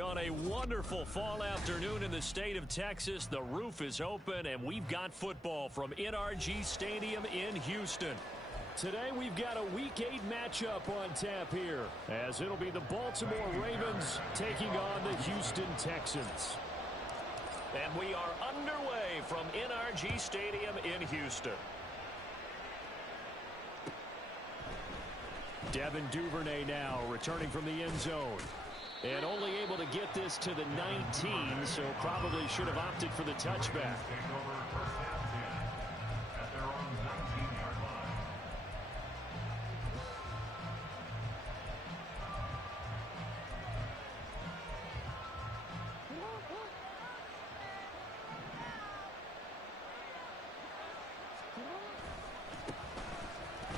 On a wonderful fall afternoon in the state of Texas, the roof is open, and we've got football from NRG Stadium in Houston. Today, we've got a Week 8 matchup on tap here, as it'll be the Baltimore Ravens taking on the Houston Texans. And we are underway from NRG Stadium in Houston. Devin Duvernay now returning from the end zone. And only able to get this to the 19, so probably should have opted for the touchback.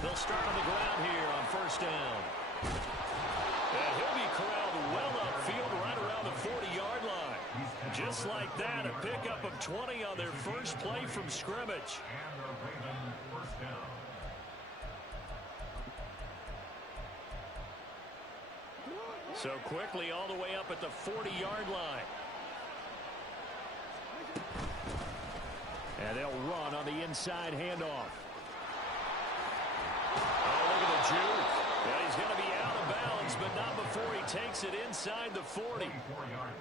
They'll start on the ground here on first down. And he'll be corralled well upfield right around the 40-yard line. Just like that, a pickup of 20 on their first play from scrimmage. So quickly all the way up at the 40-yard line. And they'll run on the inside handoff. Oh, look at the juke. Yeah, he's going to be out of bounds, but not before he takes it inside the 40.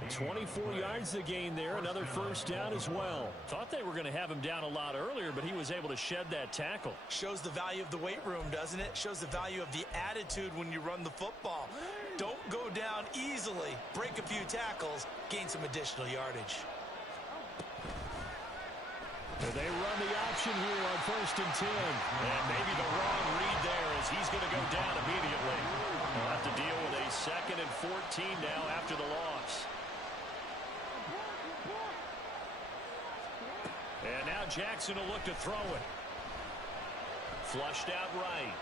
24 yards to gain there, another first down as well. Thought they were going to have him down a lot earlier, but he was able to shed that tackle. Shows the value of the weight room, doesn't it? Shows the value of the attitude when you run the football. Don't go down easily. Break a few tackles, gain some additional yardage. They run the option here on first and 10. And maybe the wrong read there as he's going to go down immediately. They'll have to deal with a 2nd and 14 now after the loss. And now Jackson will look to throw it. Flushed out right.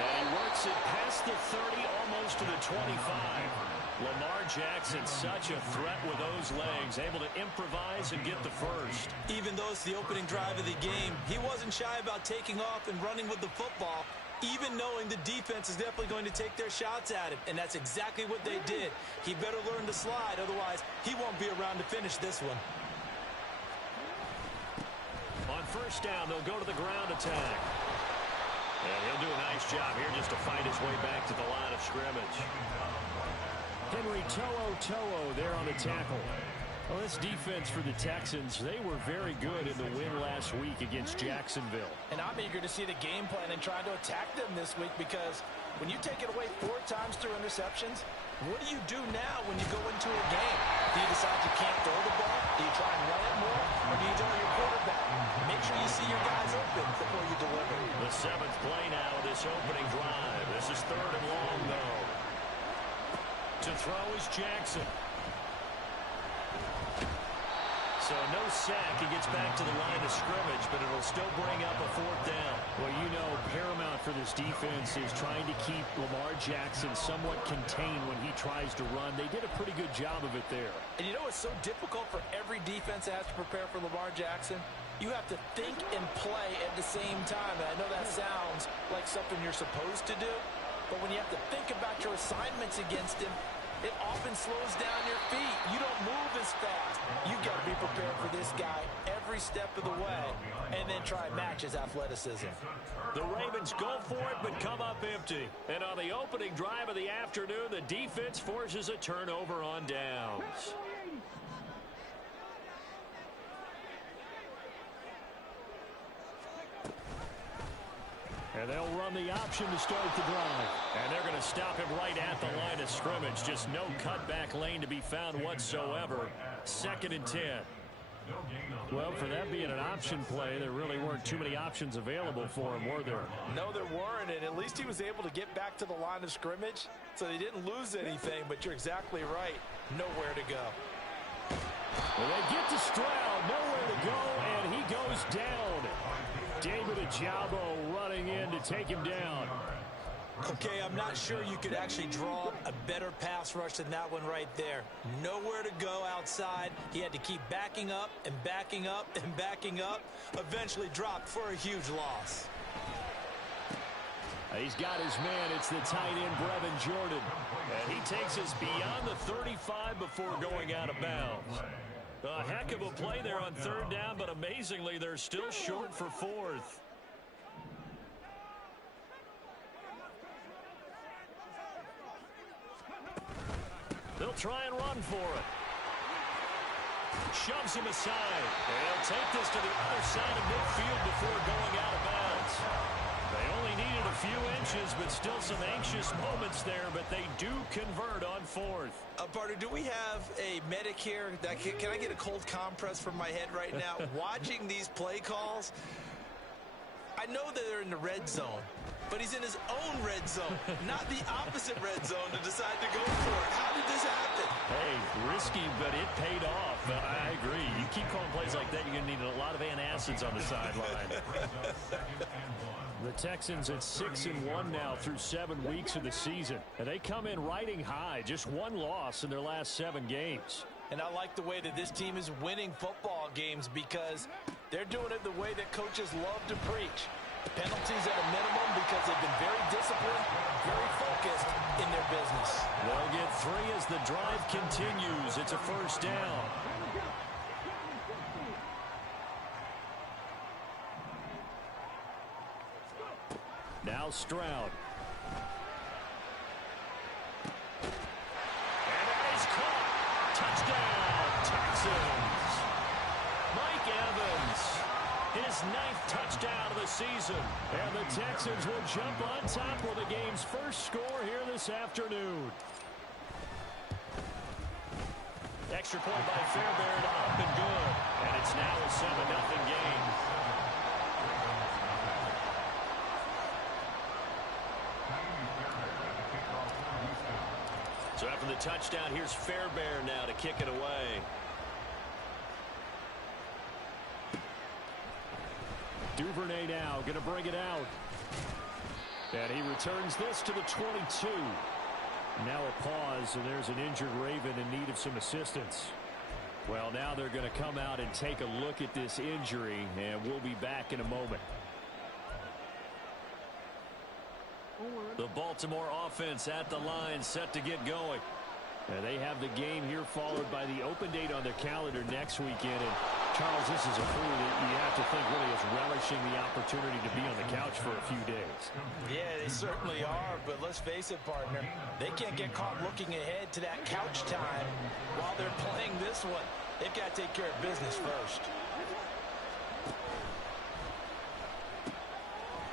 And he works it past the 30, almost to the 25. Lamar Jackson, such a threat with those legs, able to improvise and get the first. Even though it's the opening drive of the game, he wasn't shy about taking off and running with the football, even knowing the defense is definitely going to take their shots at him, and that's exactly what they did. He better learn to slide, otherwise he won't be around to finish this one. On first down, they'll go to the ground attack. And he'll do a nice job here just to fight his way back to the line of scrimmage. Henry To'o there on the tackle. Well, this defense for the Texans, they were very good in the win last week against Jacksonville. And I'm eager to see the game plan and try to attack them this week, because when you take it away 4 times through interceptions, what do you do now when you go into a game? Do you decide you can't throw the ball? Do you try and run it more? Or do you tell your quarterback, make sure you see your guys open before you deliver? The 7th play now of this opening drive. This is 3rd and long, though. To throw is Jackson. So no sack. He gets back to the line of scrimmage, but it'll still bring up a 4th down. Well, you know, paramount for this defense is trying to keep Lamar Jackson somewhat contained when he tries to run. They did a pretty good job of it there. And you know it's so difficult for every defense that has to prepare for Lamar Jackson? You have to think and play at the same time. And I know that sounds like something you're supposed to do, but when you have to think about your assignments against him, it often slows down your feet. You don't move as fast. You've got to be prepared for this guy every step of the way and then try and match his athleticism. The Ravens go for it but come up empty. And on the opening drive of the afternoon, the defense forces a turnover on downs. And they'll run the option to start the drive. And they're going to stop him right at the line of scrimmage. Just no cutback lane to be found whatsoever. 2nd and 10. Well, for that being an option play, there really weren't too many options available for him, were there? No, there weren't, and at least he was able to get back to the line of scrimmage, so they didn't lose anything, but you're exactly right. Nowhere to go. Well, they get to Stroud, nowhere to go, and he goes down. David Ojabo running in to take him down. Okay, I'm not sure you could actually draw a better pass rush than that one right there. Nowhere to go outside. He had to keep backing up and backing up and backing up. Eventually dropped for a huge loss. He's got his man. It's the tight end, Brevin Jordan. And he takes us beyond the 35 before going out of bounds. A heck of a play there on third down, but amazingly, they're still short for fourth. They'll try and run for it. Shoves him aside. And he'll take this to the other side of midfield before going out of bounds. They only needed a few inches, but still some anxious moments there, but they do convert on fourth. Partner, do we have a medic here? Can I get a cold compress from my head right now? Watching these play calls, I know that they're in the red zone, but he's in his own red zone, not the opposite red zone to decide to go for it. How did this happen? Hey, risky, but it paid off. I agree. You keep calling plays like that, you're going to need a lot of antacids on the sideline. The Texans at 6-1 now through 7 weeks of the season. And they come in riding high, just one loss in their last 7 games. And I like the way that this team is winning football games because they're doing it the way that coaches love to preach. Penalties at a minimum because they've been very disciplined, very focused in their business. They'll get 3 as the drive continues. It's a first down. Now Stroud. And that is caught. Touchdown, Texans. Mike Evans, his 9th touchdown of the season. And the Texans will jump on top with the game's first score here this afternoon. Extra point by Fairbairn, up and good. And it's now a 7-0 game. So after the touchdown, here's Fairbairn now to kick it away. Duvernay now going to bring it out. And he returns this to the 22. Now a pause, and there's an injured Raven in need of some assistance. Well, now they're going to come out and take a look at this injury, and we'll be back in a moment. The Baltimore offense at the line, set to get going. And they have the game here followed by the open date on their calendar next weekend. And Charles, this is a crew that you have to think really is relishing the opportunity to be on the couch for a few days. Yeah, they certainly are, but let's face it, partner. They can't get caught looking ahead to that couch time while they're playing this one. They've got to take care of business first.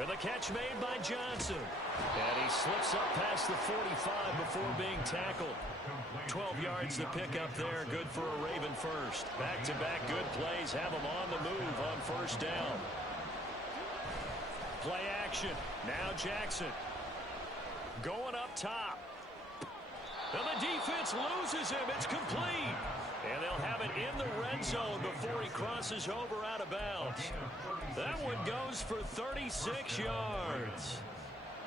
And the catch made by Johnson. And he slips up past the 45 before being tackled. 12 yards to pick up there. Good for a Raven first. Back-to-back good plays have him on the move on first down. Play action. Now Jackson. Going up top. And the defense loses him. It's complete. And they'll have it in the red zone before he crosses over out of bounds. That one goes for 36 yards.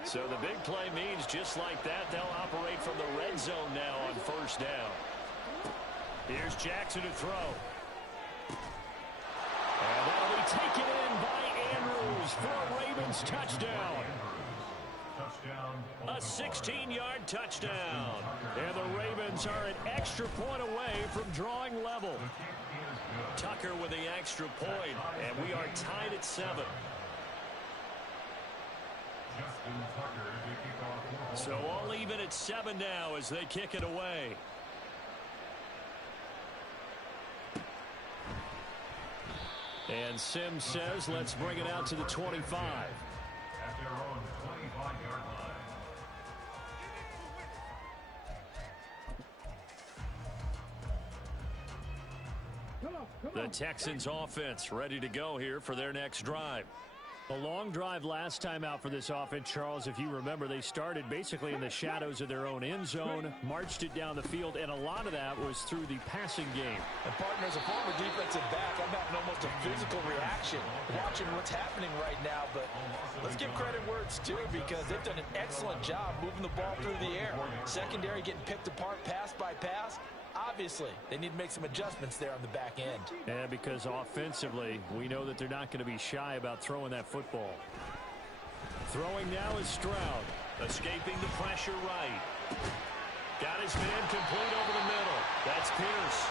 So the big play means just like that, they'll operate from the red zone now on first down. Here's Jackson to throw. And that'll be taken in by Andrews for a Ravens touchdown. A 16-yard touchdown. And the Ravens are an extra point away from drawing level. Tucker with the extra point, and we are tied at 7. So all even at 7 now as they kick it away. And Sims says, let's bring it out to the 25. At their own 25-yard line. The Texans offense ready to go here for their next drive. A long drive last time out for this offense, Charles. If you remember, they started basically in the shadows of their own end zone, marched it down the field, and a lot of that was through the passing game. And partner, as a former defensive back, I'm having almost a physical reaction watching what's happening right now. But let's give credit where it's due because they've done an excellent job moving the ball through the air. Secondary getting picked apart pass by pass. Obviously, they need to make some adjustments there on the back end. Yeah, because offensively, we know that they're not going to be shy about throwing that football. Throwing now is Stroud. Escaping the pressure right. Got his man complete over the middle. That's Pierce.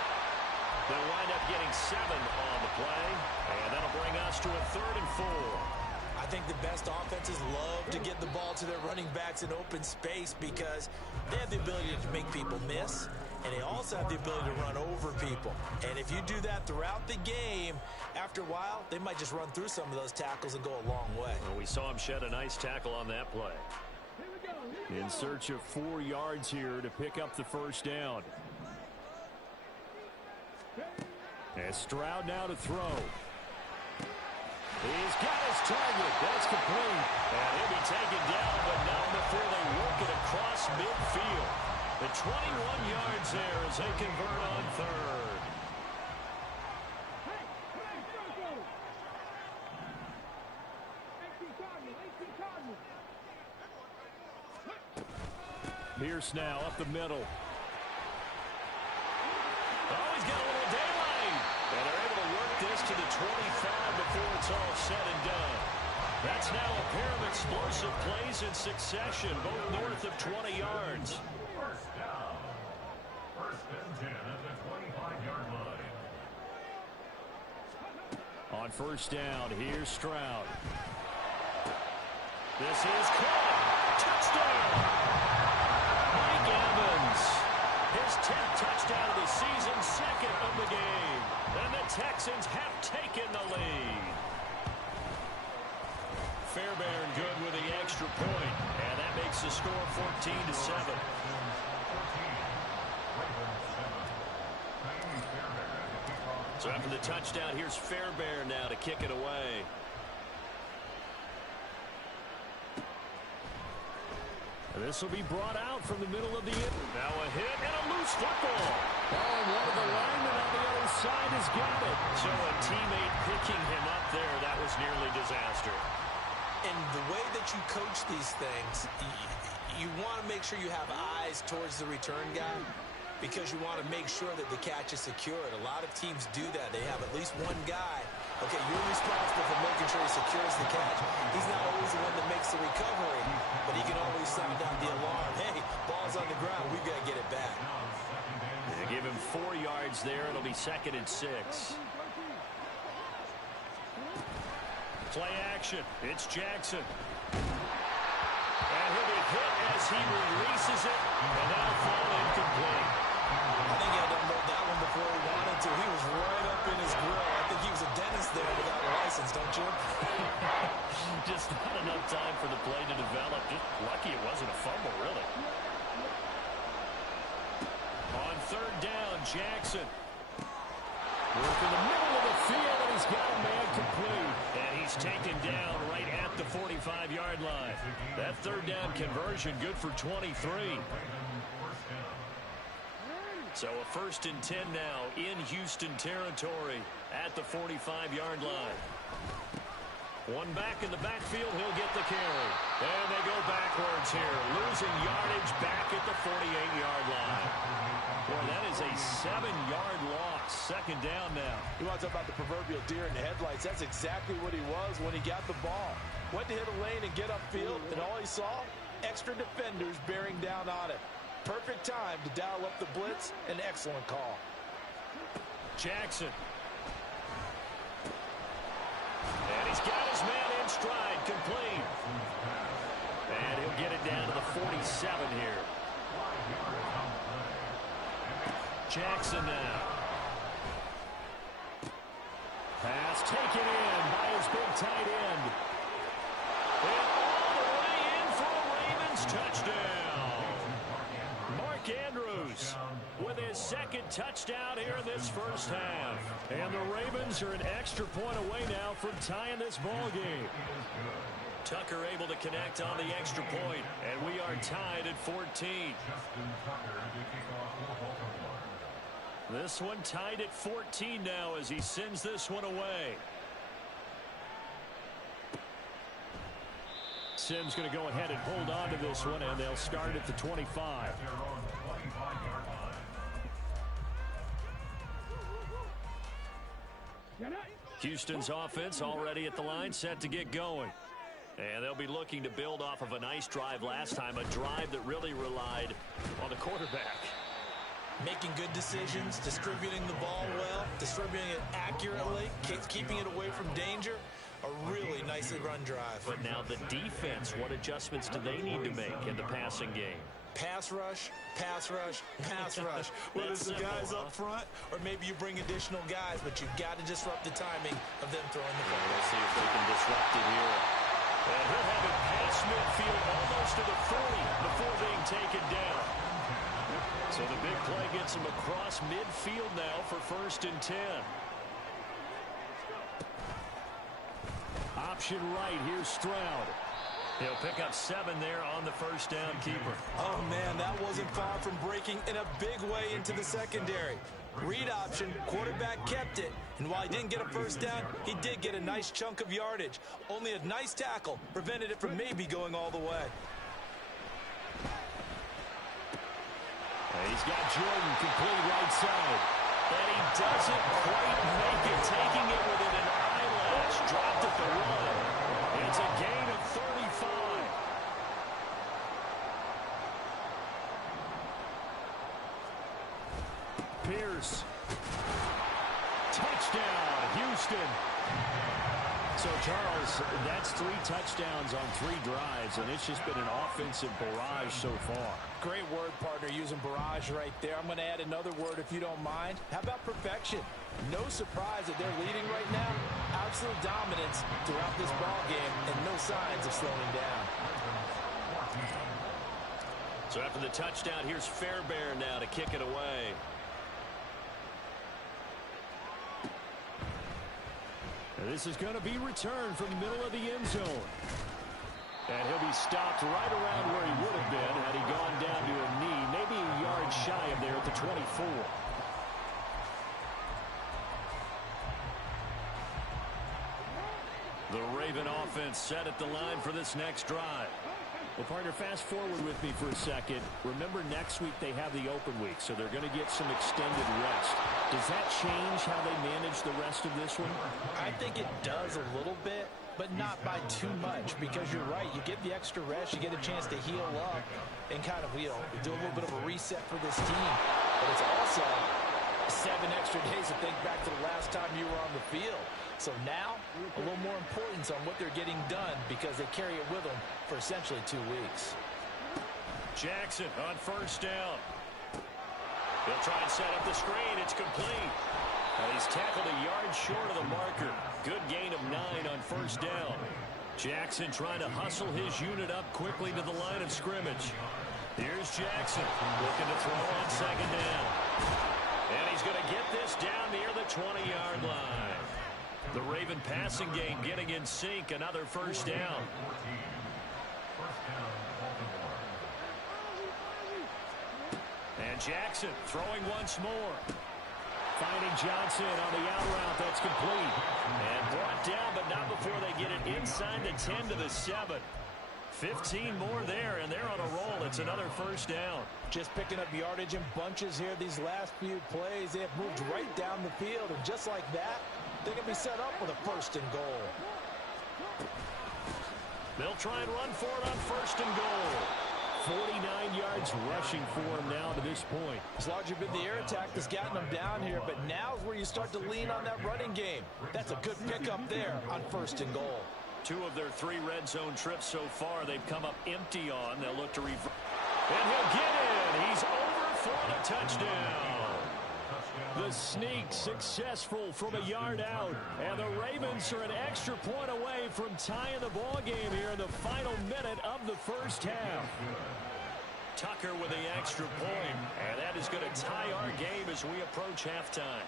They'll wind up getting 7 on the play. And that'll bring us to a 3rd and 4. I think the best offenses love to get the ball to their running backs in open space because they have the ability to make people miss, and they also have the ability to run over people. And if you do that throughout the game, after a while, they might just run through some of those tackles and go a long way. Well, we saw him shed a nice tackle on that play. In search of 4 yards here to pick up the first down. And Stroud now to throw. He's got his target. That's complete. And he'll be taken down, but not before they work it across midfield. The 21 yards there as they convert on 3rd. Pierce now up the middle. Oh, he's got a little daylight. And they're able to work this to the 25 before it's all said and done. That's now a pair of explosive plays in succession, both north of 20 yards. First down. First and 10 at the 25-yard line. On first down, here's Stroud. This is caught. Touchdown! Mike Evans. His 10th touchdown of the season, 2nd of the game. And the Texans have taken the lead. Fairbairn good with the extra point. And that makes the score 14-7. So after the touchdown, here's Fairbairn now to kick it away. This will be brought out from the middle of the end. Now a hit and a loose football. Oh, and one of the linemen on the other side has got it. So a teammate picking him up there, that was nearly disaster. And the way that you coach these things, you want to make sure you have eyes towards the return guy because you want to make sure that the catch is secured. A lot of teams do that. They have at least one guy. Okay, you're responsible for making sure he secures the catch. He's not always the one that makes the recovery, but he can always sound out the alarm. Hey, ball's on the ground. We've got to get it back. They give him 4 yards there. It'll be 2nd and 6. Play action. It's Jackson. And he'll be hit as he releases it, and that'll fall incomplete. I think he had to unload that one before he wanted to. He was right up in his grill. I think he was a dentist there without a license, don't you? Just not enough time for the play to develop. Just lucky it wasn't a fumble, really. On 3rd down, Jackson. Working the middle of the field, and he's got a man complete. And he's taken down right at the 45-yard line. That 3rd down conversion good for 23. So a 1st and 10 now in Houston territory at the 45-yard line. One back in the backfield, he'll get the carry. And they go backwards here, losing yardage back at the 48-yard line. Boy, that is a 7-yard loss. 2nd down now. You want to talk about the proverbial deer in the headlights? That's exactly what he was when he got the ball. Went to hit a lane and get upfield, and all he saw, extra defenders bearing down on it. Perfect time to dial up the blitz. An excellent call. Jackson. And he's got his man in stride, complete. And he'll get it down to the 47 here. Jackson now. Pass taken in by his big tight end. And all the way in for a Ravens touchdown. Mark Andrews with his 2nd touchdown here in this first half. And the Ravens are an extra point away now from tying this ball game. Tucker able to connect on the extra point, and we are tied at 14. This one tied at 14 now as he sends this one away. Sims going to go ahead and hold on to this one, and they'll start at the 25. Houston's offense already at the line, set to get going. And they'll be looking to build off of a nice drive last time, a drive that really relied on the quarterback. Making good decisions, distributing the ball well, distributing it accurately, keeping it away from danger. A really nicely run drive. But now the defense, what adjustments do they need to make in the passing game? Pass rush, pass rush, pass rush. Whether it's the guys up front or maybe you bring additional guys, but you've got to disrupt the timing of them throwing the ball. We'll see if they can disrupt it here. And he'll have it past midfield almost to the 40 before being taken down. So the big play gets him across midfield now for 1st and 10. Option right, here's Stroud. He'll pick up 7 there on the first down keeper. Oh, man, that wasn't far from breaking in a big way into the secondary. Read option, quarterback kept it, and while he didn't get a first down, he did get a nice chunk of yardage. Only a nice tackle prevented it from maybe going all the way. He's got Jordan complete right side. And he doesn't quite make it, taking it within an eyelash. Dropped at the 1. It's a gain of 35. Pierce. Touchdown, Houston. So, Charles, that's 3 touchdowns on 3 drives, and it's just been an offensive barrage so far. Great word, partner, using barrage right there. I'm going to add another word if you don't mind. How about perfection? No surprise that they're leading right now. Absolute dominance throughout this ball game and no signs of slowing down. So after the touchdown, here's Fairbairn now to kick it away. This is going to be returned from the middle of the end zone. And he'll be stopped right around where he would have been had he gone down to a knee, maybe a yard shy of there at the 24. The Raven offense set at the line for this next drive. Well, partner, fast forward with me for a second. Remember, next week they have the open week, so they're going to get some extended rest. Does that change how they manage the rest of this one? I think it does a little bit, but not by too much, because you're right. You get the extra rest, you get a chance to heal up and kind of, do a little bit of a reset for this team. But it's also 7 extra days to think back to the last time you were on the field. So now, a little more importance on what they're getting done because they carry it with them for essentially 2 weeks. Jackson on first down. He'll try and set up the screen. It's complete. He's tackled a yard short of the marker. Good gain of 9 on first down. Jackson trying to hustle his unit up quickly to the line of scrimmage. Here's Jackson looking to throw on second down. And he's going to get this down near the 20-yard line. The Raven passing game getting in sync. Another first down. And Jackson throwing once more. Finding Johnson on the out route. That's complete. And brought down, but not before they get it inside the 10 to the 7. 15 more there, and they're on a roll. It's another first down. Just picking up yardage in bunches here these last few plays. They have moved right down the field, and just like that, they can be set up with a 1st and goal. They'll try and run for it on 1st and goal. 49 yards rushing for him now to this point. It's largely been the air attack that's gotten them down here, but now is where you start to lean on that running game. That's a good pickup there on 1st and goal. 2 of their 3 red zone trips so far, they've come up empty on. They'll look to reverse. And he'll get in. He's over for the touchdown. The sneak successful from a yard out. And the Ravens are an extra point away from tying the ball game here in the final minute of the first half. Tucker with the extra point. And that is going to tie our game as we approach halftime.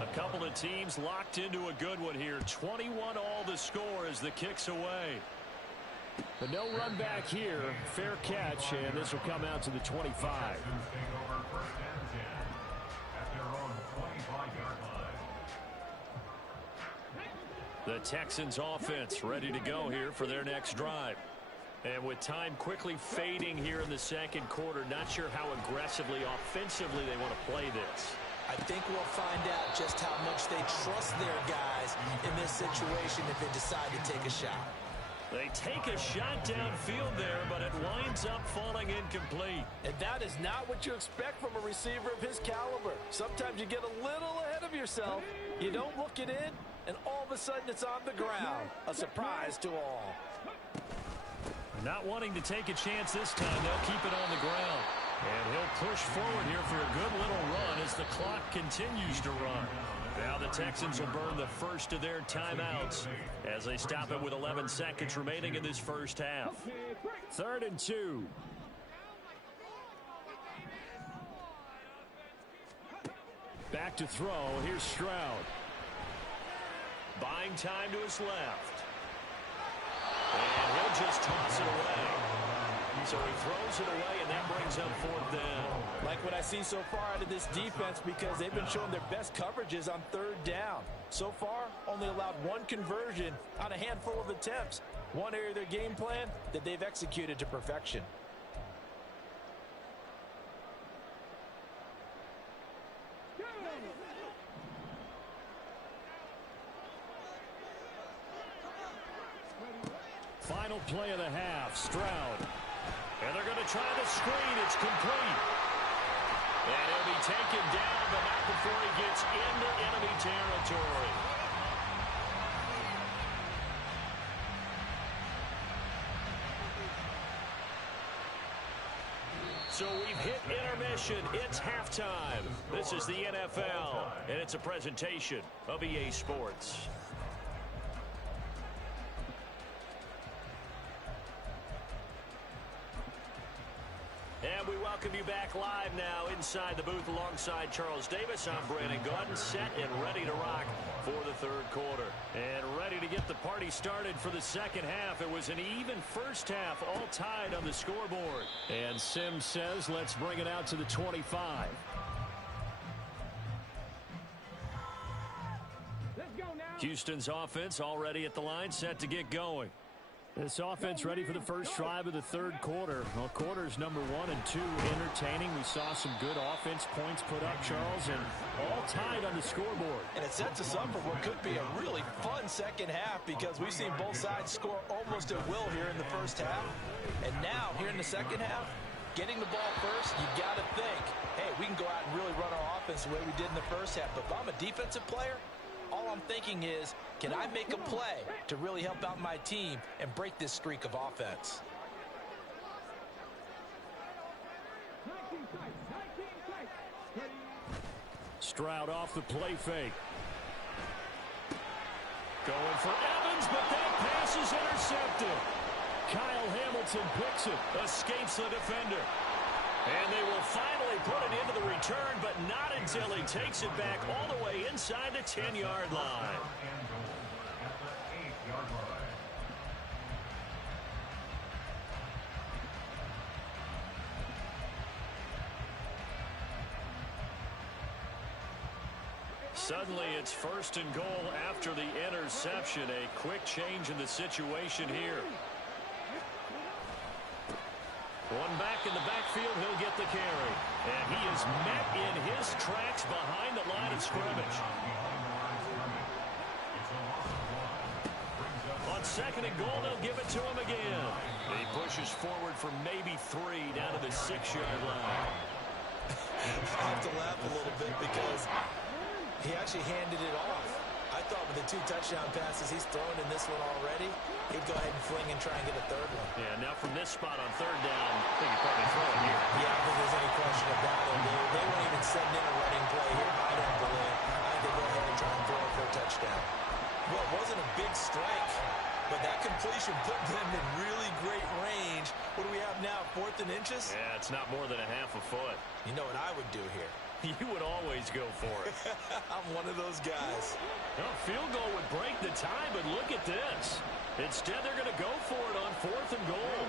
A couple of teams locked into a good one here. 21 all the score as the kick's away. But no run back here. Fair catch, and this will come out to the 25. The Texans offense ready to go here for their next drive. And with time quickly fading here in the second quarter, not sure how aggressively, offensively they want to play this. I think we'll find out just how much they trust their guys in this situation if they decide to take a shot. They take a shot downfield there, but it winds up falling incomplete. And that is not what you expect from a receiver of his caliber. Sometimes you get a little ahead of yourself. You don't look it in, and all of a sudden it's on the ground. A surprise to all. Not wanting to take a chance this time, they'll keep it on the ground. And he'll push forward here for a good little run as the clock continues to run. Now the Texans will burn the first of their timeouts as they stop it with 11 seconds remaining in this first half. 3rd and 2. Back to throw. Here's Stroud. Buying time to his left. And he'll just toss it away. So he throws it away, and that brings up 4th down. Like what I see so far out of this defense, because they've been showing their best coverages on 3rd down. So far, only allowed 1 conversion on a handful of attempts. One area of their game plan that they've executed to perfection. Final play of the half, Stroud. And they're going to try the screen. It's complete. And he'll be taken down, but not before he gets into enemy territory. So we've hit intermission. It's halftime. This is the NFL, and it's a presentation of EA Sports. And we welcome you back live now inside the booth alongside Charles Davis. I'm Brandon Gaudin, set and ready to rock for the 3rd quarter. And ready to get the party started for the second half. It was an even first half, all tied on the scoreboard. And Sims says, let's bring it out to the 25. Let's go now. Houston's offense already at the line, set to get going. This offense ready for the first drive of the 3rd quarter. Well, quarters number 1 and 2 entertaining. We saw some good offense points put up, Charles, and all tied on the scoreboard. And it sets us up for what could be a really fun second half, because we've seen both sides score almost at will here in the first half. And now, here in the second half, getting the ball first, you got to think, hey, we can go out and really run our offense the way we did in the first half. But if I'm a defensive player, all I'm thinking is, can I make a play to really help out my team and break this streak of offense? Stroud off the play fake. Going for Evans, but that pass is intercepted. Kyle Hamilton picks it, escapes the defender. And they will finally put it into the return, but not until he takes it back all the way inside the 10-yard line. Suddenly it's 1st and goal after the interception. A quick change in the situation here. One back in the backfield, he'll get the carry. And he is met in his tracks behind the line of scrimmage. On 2nd and goal, they'll give it to him again. He pushes forward for maybe 3 down to the 6-yard line. I have to laugh a little bit because he actually handed it off. I thought with the 2 touchdown passes he's thrown in this one already, he'd go ahead and fling and try and get a 3rd one. Yeah, now from this spot on 3rd down, I think he'd probably throw it here. Yeah, I don't think there's any question about it. They won't even send in a running play here, I don't believe. I think they go ahead and try and throw it for a touchdown. Well, it wasn't a big strike, but that completion put them in really great range. What do we have now, 4th and inches? Yeah, it's not more than a half a foot. You know what I would do here? You would always go for it. I'm one of those guys. Well, field goal would break the tie, but look at this. Instead, they're going to go for it on 4th and goal.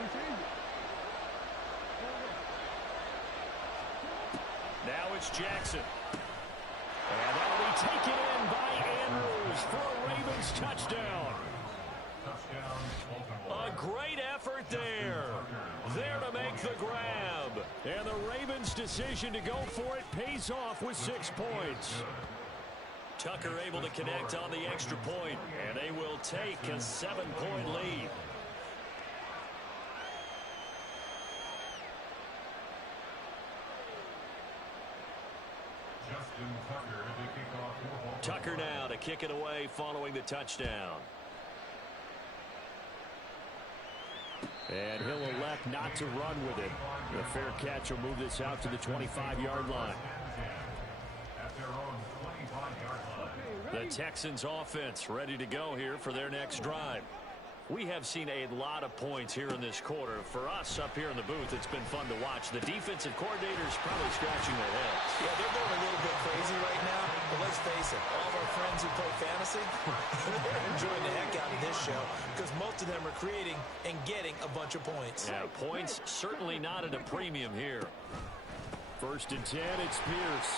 Now it's Jackson. And that'll be taken in by Andrews for a Ravens touchdown. A great effort there. There to make the grab. And the Ravens' decision to go for it pays off with 6 points. Tucker able to connect on the extra point, and they will take a 7-point lead. Tucker now to kick it away following the touchdown. And he'll elect not to run with it. The fair catch will move this out to the 25-yard line. The Texans offense ready to go here for their next drive. We have seen a lot of points here in this quarter. For us up here in the booth, it's been fun to watch. The defensive coordinators probably scratching their heads. Yeah, they're going a little bit crazy right now. But let's face it, all of our friends who play fantasy, they're enjoying the heck out of this show because most of them are creating and getting a bunch of points. Yeah, points certainly not at a premium here. 1st and 10, it's Pierce.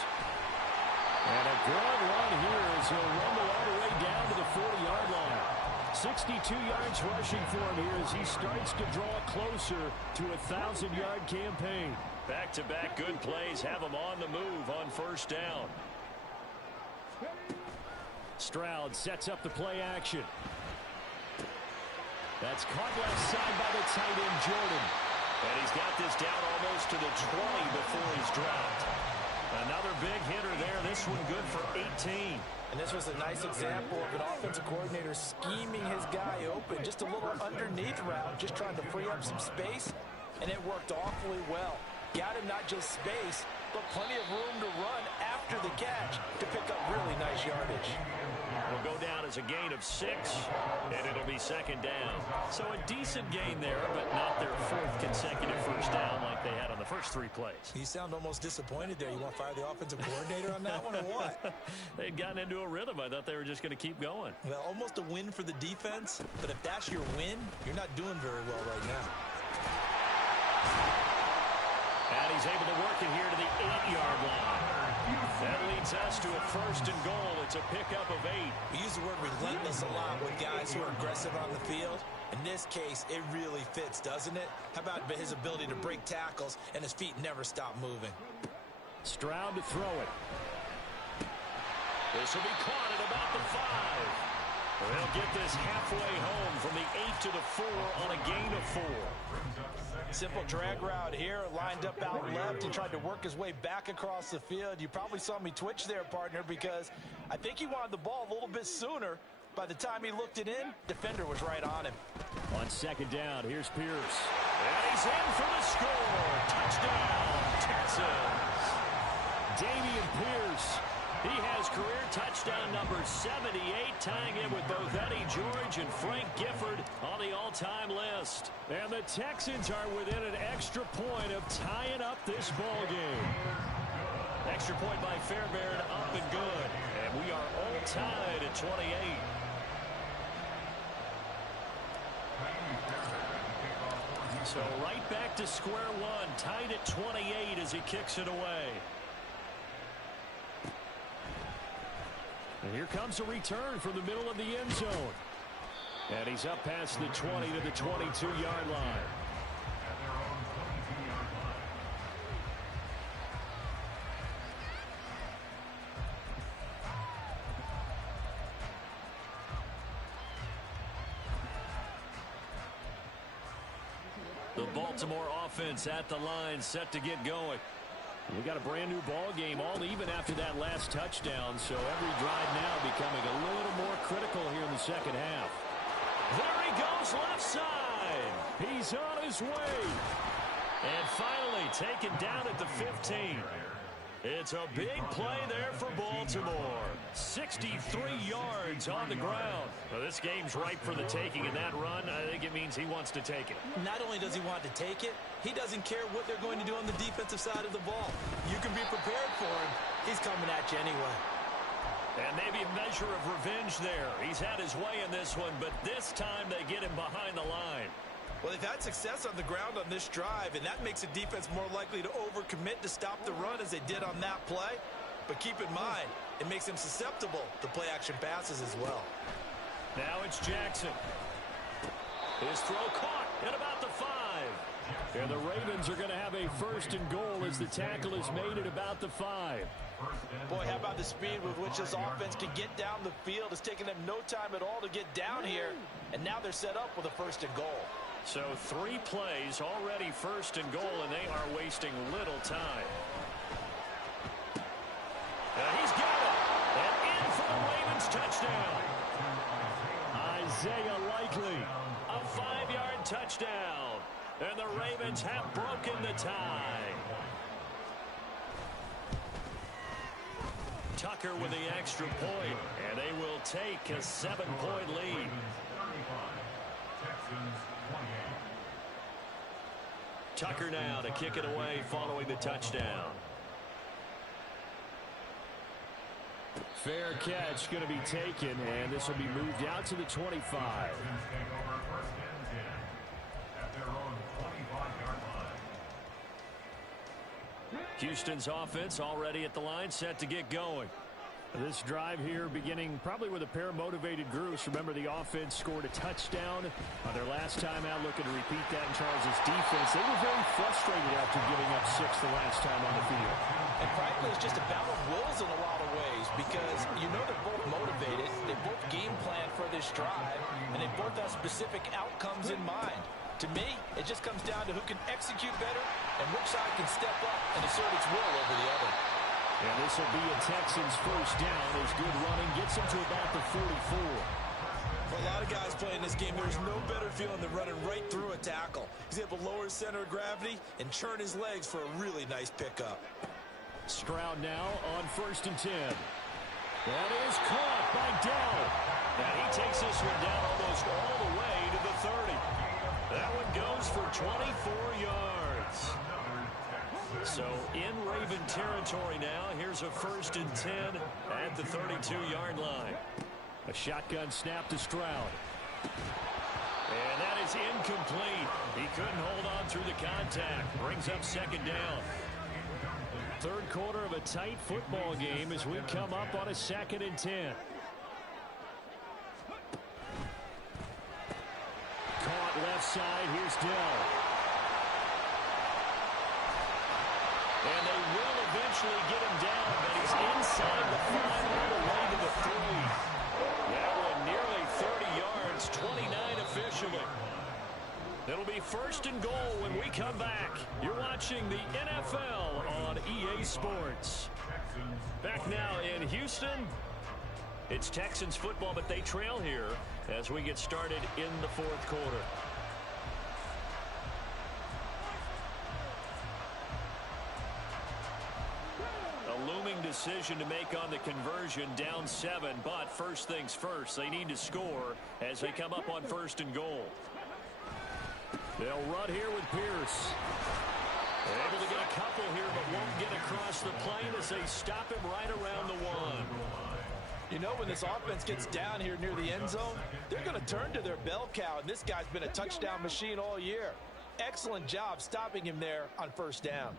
And a good run here as he'll rumble all the way down to the 40-yard line. 62 yards rushing for him here as he starts to draw closer to a 1,000-yard campaign. Back-to-back good plays have him on the move on 1st down. Stroud sets up the play action. That's caught left side by the tight end, Jordan. And he's got this down almost to the 20 before he's dropped. Another big hitter there. This one good for 18. And this was a nice example of an offensive coordinator scheming his guy open. Just a little underneath route, just trying to free up some space. And it worked awfully well. Got him not just space, but plenty of room to run after the catch to pick up really nice yardage. Will go down as a gain of 6, and it'll be 2nd down. So a decent gain there, but not their 4th consecutive 1st down like they had on the first 3 plays. You sound almost disappointed there. You want to fire the offensive coordinator on that one or what? They'd gotten into a rhythm. I thought they were just going to keep going. Well, almost a win for the defense, but if that's your win, you're not doing very well right now. And he's able to work it here to the 8-yard line. That leads us to a 1st and goal. It's a pickup of 8. We use the word relentless a lot with guys who are aggressive on the field. In this case, it really fits, doesn't it? How about his ability to break tackles and his feet never stop moving? Stroud to throw it. This will be caught at about the 5. They'll get this halfway home from the 8 to the 4 on a gain of 4. Simple drag route here, lined up out left and tried to work his way back across the field. You probably saw me twitch there, partner, because I think he wanted the ball a little bit sooner. By the time he looked it in, defender was right on him. On 2nd down, here's Pierce. And he's in for the score. Touchdown, Texans. Dameon Pierce. He has career touchdown number 78, tying him with both Eddie George and Frank Gifford on the all-time list. And the Texans are within an extra point of tying up this ball game. Extra point by Fairbairn, up and good. And we are all tied at 28. So right back to square one, tied at 28 as he kicks it away. And here comes a return from the middle of the end zone. And he's up past the 20 to the 22-yard line. The Baltimore offense at the line, set to get going. We got a brand new ball game, all even after that last touchdown, so every drive now becoming a little more critical here in the 2nd half. There he goes, left side. He's on his way. And finally taken down at the 15. It's a big play there for Baltimore. 63 yards on the ground. Well, this game's ripe for the taking, and that run, I think it means he wants to take it. Not only does he want to take it, he doesn't care what they're going to do on the defensive side of the ball. You can be prepared for him. He's coming at you anyway. And maybe a measure of revenge there. He's had his way in this one, but this time they get him behind the line. Well, they've had success on the ground on this drive, and that makes a defense more likely to overcommit to stop the run as they did on that play. But keep in mind, it makes them susceptible to play-action passes as well. Now it's Jackson. His throw caught at about the 5. And the Ravens are going to have a first and goal as the tackle is made at about the 5. Boy, how about the speed with which this offense can get down the field? It's taken them no time at all to get down here, and now they're set up with a first and goal. So 3 plays already first and goal, and they are wasting little time. He's got it. And in for the Ravens touchdown. Isaiah Likely, a 5-yard touchdown. And the Ravens have broken the tie. Tucker with the extra point, and they will take a 7-point lead. Tucker now to kick it away following the touchdown. Fair catch going to be taken, and this will be moved out to the 25. Houston's offense already at the line, set to get going. This drive here beginning probably with a pair of motivated groups. Remember, the offense scored a touchdown on their last time out, looking to repeat that in Charles' defense. They were very frustrated after giving up 6 the last time on the field. And frankly, it's just a battle of wills in a lot of ways because you know they're both motivated, they both game plan for this drive, and they both have specific outcomes in mind. To me, it just comes down to who can execute better and which side can step up and assert its will over the other. And this will be a Texans first down as good running gets them to about the 44. For a lot of guys playing this game, there's no better feeling than running right through a tackle. He's able to lower his center of gravity and churn his legs for a really nice pickup. Stroud now on 1st and 10. That is caught by Dell. And he takes this one down almost all the way to the 30. That one goes for 24 yards. So in Raven territory now. Here's a 1st and 10 at the 32-yard line. A shotgun snap to Stroud. And that is incomplete. He couldn't hold on through the contact. Brings up 2nd down. 3rd quarter of a tight football game as we come up on a 2nd and 10. Caught left side. Here's Dell. And they will eventually get him down, but he's inside the 5 all the way to the 3. That one nearly 30 yards, 29 officially. It'll be 1st and goal when we come back. You're watching the NFL on EA Sports. Back now in Houston. It's Texans football, but they trail here as we get started in the 4th quarter. A looming decision to make on the conversion, down 7, but first things first, they need to score as they come up on 1st and goal. They'll run here with Pierce. They're able to get a couple here, but won't get across the plane as they stop him right around the 1. You know, when this offense gets down here near the end zone, they're going to turn to their bell cow, and this guy's been a touchdown machine all year. Excellent job stopping him there on 1st down.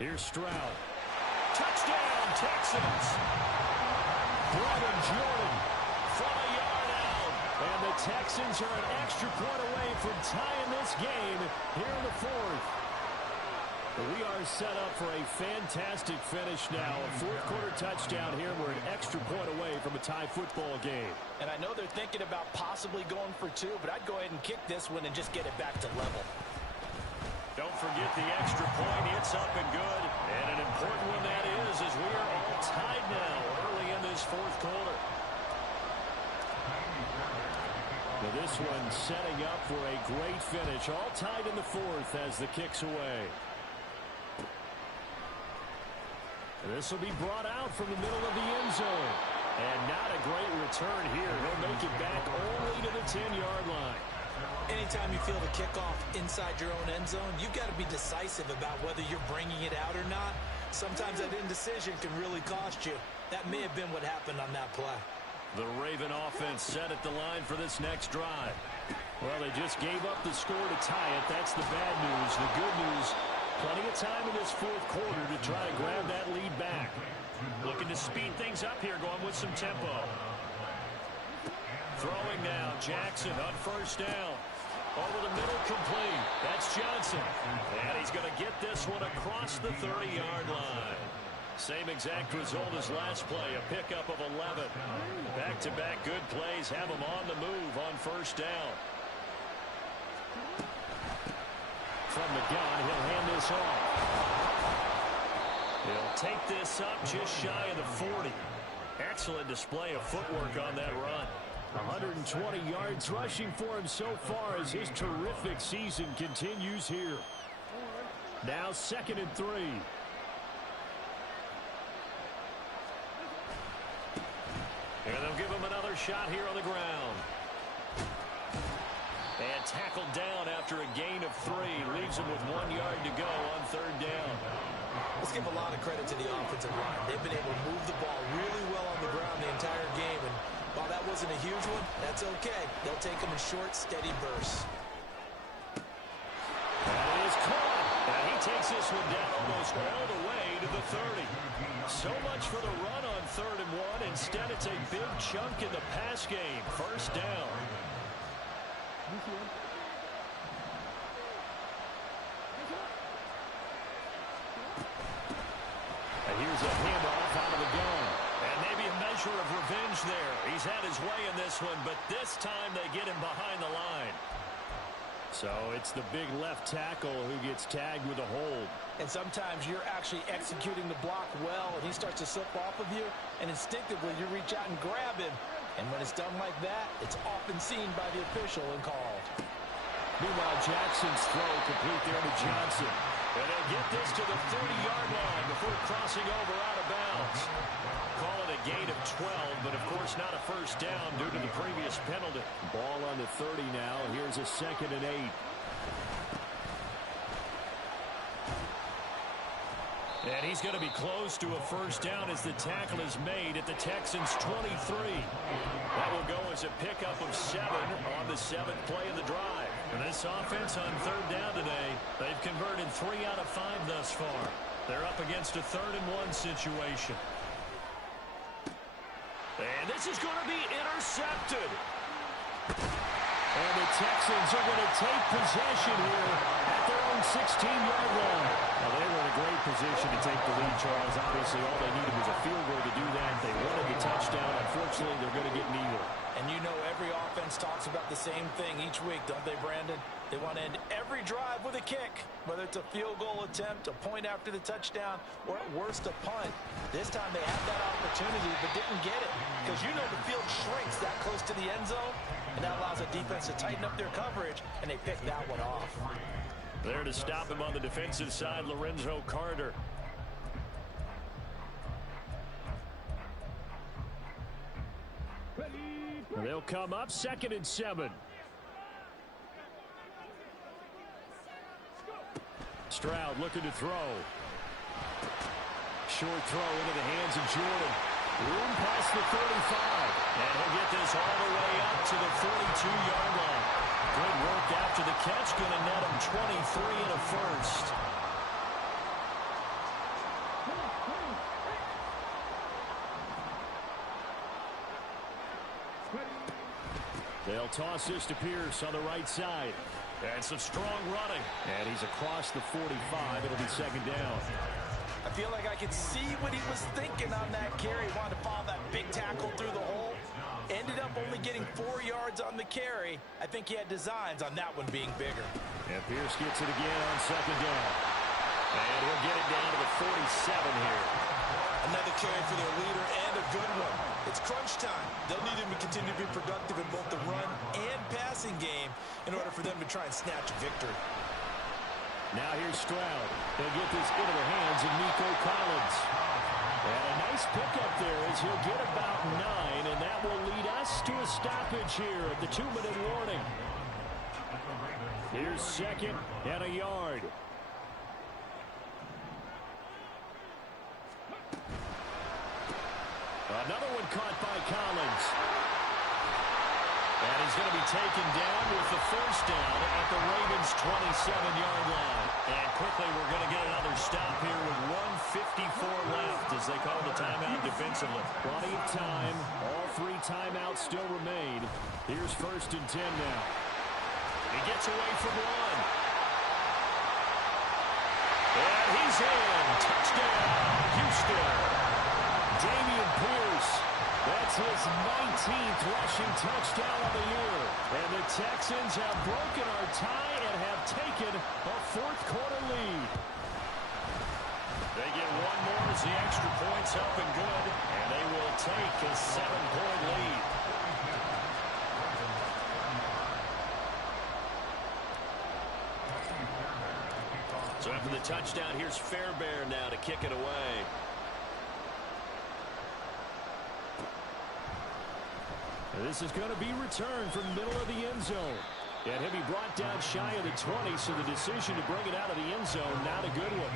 Here's Stroud. Touchdown, Texans. Brevin Jordan from a yard out. And the Texans are an extra point away from tying this game here in the 4th. We are set up for a fantastic finish now. A 4th quarter touchdown here. We're an extra point away from a tie football game. And I know they're thinking about possibly going for 2, but I'd go ahead and kick this one and just get it back to level. Don't forget the extra point. It's up and good. And an important one that is, as we are all tied now early in this 4th quarter. Now this one setting up for a great finish. All tied in the 4th as the kick's away. And this will be brought out from the middle of the end zone. And not a great return here. He'll make it back only to the 10-yard line. Anytime you feel the kickoff inside your own end zone, you've got to be decisive about whether you're bringing it out or not. Sometimes that indecision can really cost you. That may have been what happened on that play. The Raven offense set at the line for this next drive. Well, they just gave up the score to tie it. That's the bad news. The good news, plenty of time in this 4th quarter to try to grab that lead back. Looking to speed things up here, going with some tempo. Throwing now, Jackson on first down. Over the middle, complete. That's Johnson. And he's going to get this one across the 30-yard line. Same exact result as last play, a pickup of 11. Back-to-back good plays have him on the move on first down. From the gun, he'll hand this off. He'll take this up just shy of the 40. Excellent display of footwork on that run. 120 yards rushing for him so far as his terrific season continues here. Now 2nd and 3. And they'll give him another shot here on the ground. And tackled down after a gain of 3. Leaves him with 1 yard to go on 3rd down. Let's give a lot of credit to the offensive line. They've been able to move the ball really well on the ground the entire game. And while that wasn't a huge one, that's okay. They'll take them in short, steady bursts. That is caught. And he takes this one down almost all the way to the 30. So much for the run on 3rd and 1. Instead, it's a big chunk in the pass game. First down. And here's a handoff out of the gun. And maybe a measure of revenge there. He's had his way in this one, but this time they get him behind the line. So it's the big left tackle who gets tagged with a hold. And sometimes you're actually executing the block well, and he starts to slip off of you, and instinctively you reach out and grab him. And when it's done like that, it's often seen by the official and called. Meanwhile, Jackson's throw complete there to Johnson. And they'll get this to the 30-yard line before crossing over out of bounds. Call it a gain of 12, but of course not a first down due to the previous penalty. Ball on the 30 now. Here's a 2nd and 8. And he's going to be close to a first down as the tackle is made at the Texans' 23. That will go as a pickup of 7 on the 7th play of the drive. And this offense on 3rd down today, they've converted 3 out of 5 thus far. They're up against a 3rd and 1 situation. And this is going to be intercepted. And the Texans are going to take possession here at their own 16-yard line. Well, they were in a great position to take the lead, Charles. Obviously, all they needed was a field goal to do that. They wanted the touchdown. Unfortunately, they're going to get neither. And you know every offense talks about the same thing each week, don't they, Brandon? They want to end every drive with a kick, whether it's a field goal attempt, a point after the touchdown, or at worst a punt. This time they had that opportunity but didn't get it because you know the field shrinks that close to the end zone, and that allows the defense to tighten up their coverage, and they picked that one off. There to stop him on the defensive side, Lorenzo Carter. They'll come up 2nd and 7. Stroud looking to throw. Short throw into the hands of Jordan. Room past the 35. And he'll get this all the way up to the 42-yard line. Good work after the catch. Going to net him 23 and a first. They'll toss this to Pierce on the right side. And some strong running. And he's across the 45. It'll be 2nd down. I feel like I could see what he was thinking on that carry. He wanted to follow that big tackle through the hole. Ended up only getting 4 yards on the carry. I think he had designs on that one being bigger. And Pierce gets it again on 2nd down. And he'll get it down to the 47 here. Another carry for their leader and a good one. It's crunch time. They'll need him to continue to be productive in both the run and passing game in order for them to try and snatch a victory. Now here's Stroud. They'll get this into the hands of Nico Collins. And a nice pickup there as he'll get about 9, and that will lead us to a stoppage here at the 2-minute warning. Here's 2nd and a yard. Another one caught by Collins. And he's going to be taken down with the first down at the Ravens' 27-yard line. And quickly, we're going to get another stop here with 1:54 left as as they call the timeout defensively. Plenty of time. All 3 timeouts still remain. Here's 1st and 10 now. He gets away from one. And he's in. Touchdown, Houston. Dameon Pierce. That's his 19th rushing touchdown of the year. And the Texans have broken our tie and have taken a 4th quarter lead. They get one more as the extra point's up and good. And they will take a 7-point lead. So after the touchdown, here's Fairbairn now to kick it away. And this is going to be returned from the middle of the end zone. And he'll be brought down shy of the 20, so the decision to bring it out of the end zone, not a good one.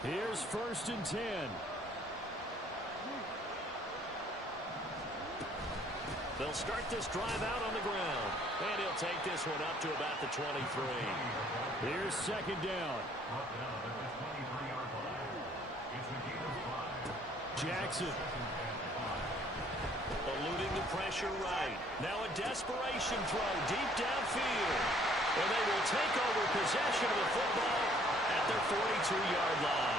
Here's 1st and 10. They'll start this drive out on the ground. And he'll take this one up to about the 23. Here's 2nd down. Jackson. Eluding the pressure right. Now a desperation throw deep downfield. And they will take over possession of the football at their 42-yard line.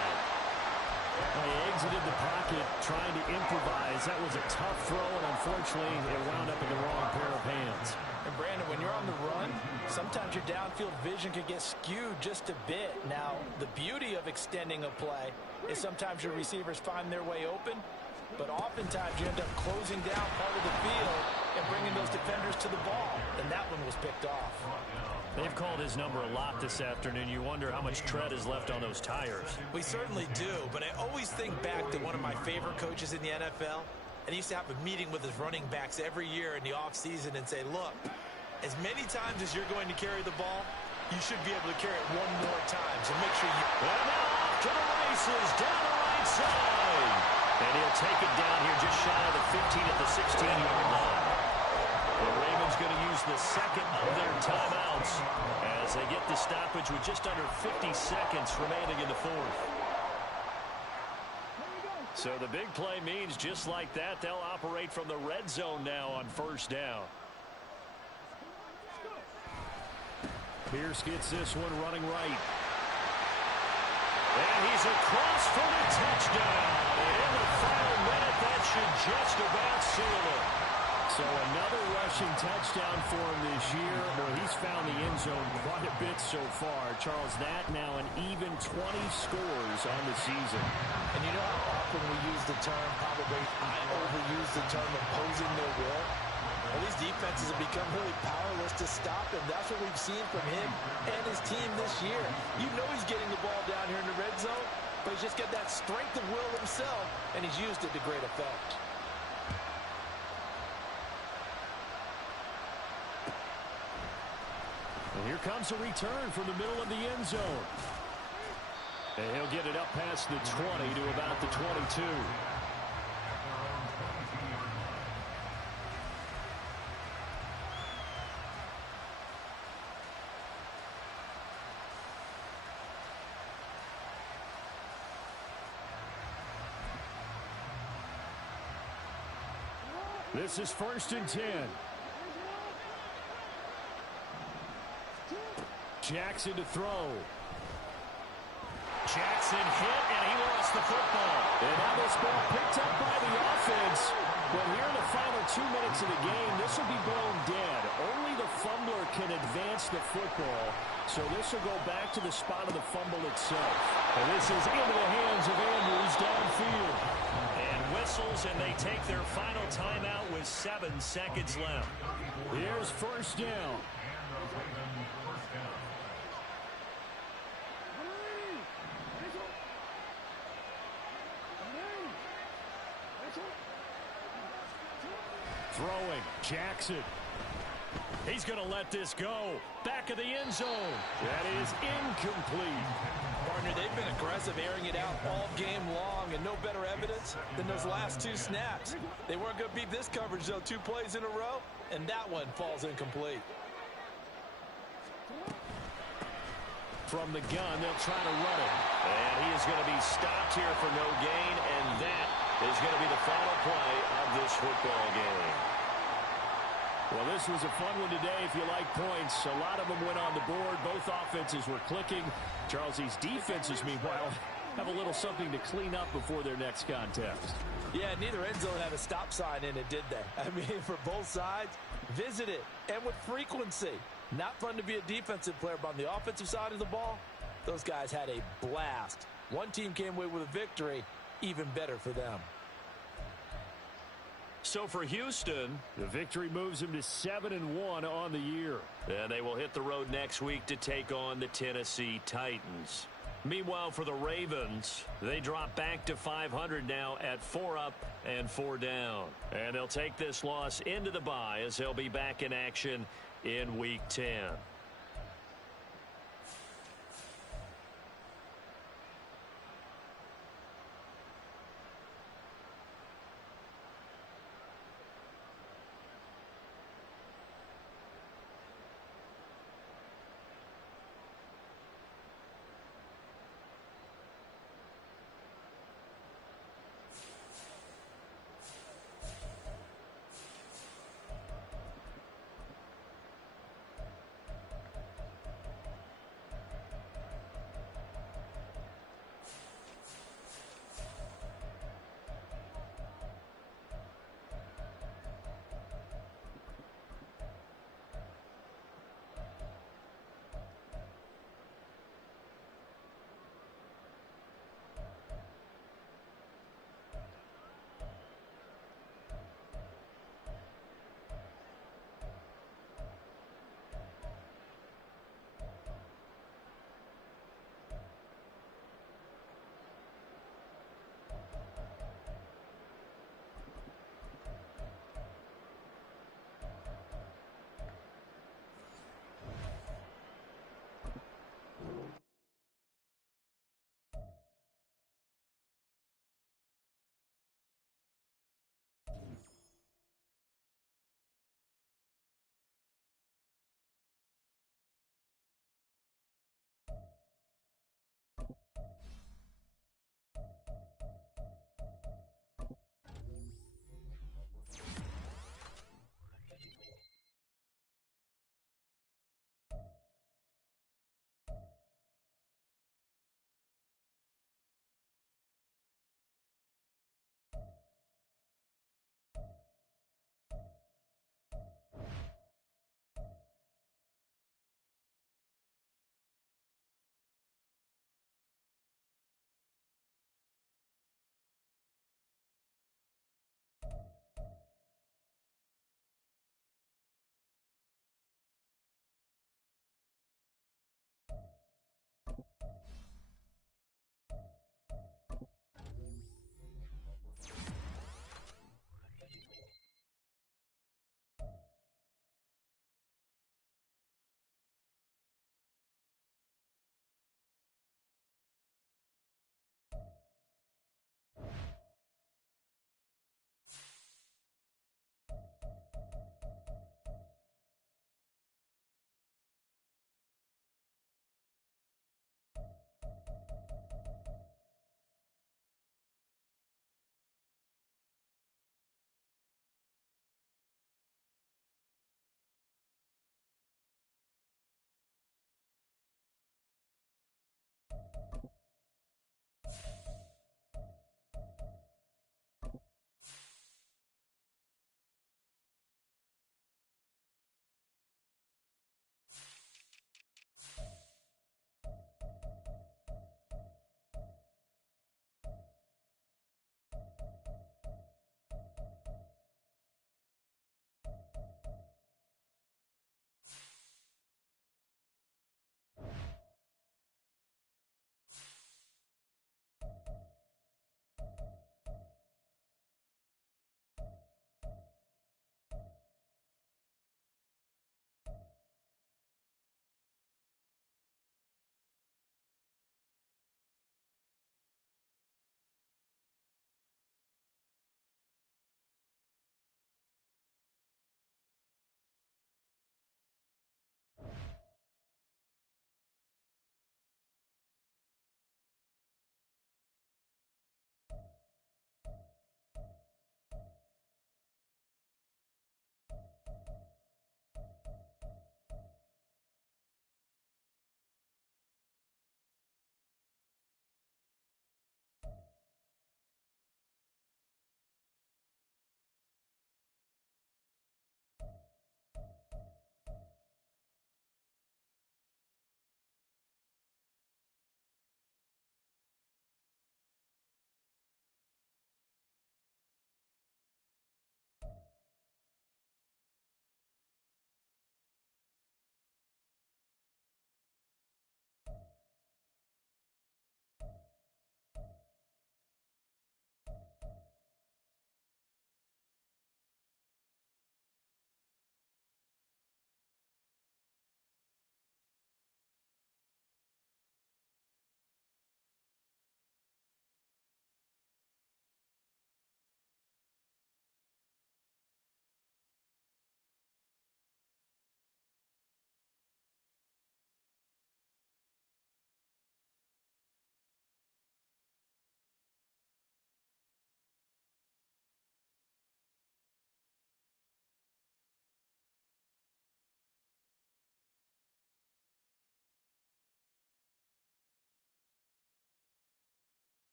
He exited the pocket trying to improvise. That was a tough throw, and unfortunately, it wound up in the wrong pair of hands. And Brandon, when you're on the run, sometimes your downfield vision can get skewed just a bit. Now, the beauty of extending a play is sometimes your receivers find their way open, but oftentimes you end up closing down part of the field and bringing those defenders to the ball, and that one was picked off. They've called his number a lot this afternoon. You wonder how much tread is left on those tires. We certainly do, but I always think back to one of my favorite coaches in the NFL, and he used to have a meeting with his running backs every year in the offseason and say, look, as many times as you're going to carry the ball, you should be able to carry it one more time, so make sure you... And now off to the races, down the right side. And he'll take it down here just shy of the 15 at the 16-yard line. The Ravens going to use the second of their timeouts as they get the stoppage with just under 50 seconds remaining in the 4th. So the big play means just like that, they'll operate from the red zone now on 1st down. Pierce gets this one running right. And he's across for the touchdown. And in the final minute, that should just about seal it. So another rushing touchdown for him this year. Well, he's found the end zone quite a bit so far. Charles, that now an even 20 scores on the season. And you know how often we use the term, probably I overuse the term imposing their will? Well, these defenses have become really powerless to stop him. That's what we've seen from him and his team this year. You know he's getting the ball down here in the red zone, but he's just got that strength of will himself, and he's used it to great effect. And here comes a return from the middle of the end zone. And he'll get it up past the 20 to about the 22. This is 1st and 10. Jackson to throw. Jackson hit, and he lost the football. And now this ball picked up by the offense. But here in the final 2 minutes of the game, this will be blown dead. Only the fumbler can advance the football. So this will go back to the spot of the fumble itself. And this is into the hands of Andrews downfield. And whistles, and they take their final timeout with 7 seconds left. Here's 1st down. Throwing, Jackson. He's going to let this go. Back of the end zone. That is incomplete. Partner, they've been aggressive, airing it out all game long, and no better evidence than those last two snaps. They weren't going to beat this coverage, though, 2 plays in a row, and that one falls incomplete. From the gun, they'll try to run it. And he is going to be stopped here for no gain, and that is going to be the final play of this football game. Well, this was a fun one today if you like points. A lot of them went on the board. Both offenses were clicking. Charles, these defenses, meanwhile, have a little something to clean up before their next contest. Yeah, neither end zone had a stop sign in it, did they? I mean, for both sides, visit it, and with frequency. Not fun to be a defensive player, but on the offensive side of the ball, those guys had a blast. One team came away with a victory, even better for them. So for Houston, the victory moves them to 7-1 on the year. And they will hit the road next week to take on the Tennessee Titans. Meanwhile, for the Ravens, they drop back to 500 now at 4 up and 4 down. And they'll take this loss into the bye as they'll be back in action in Week 10.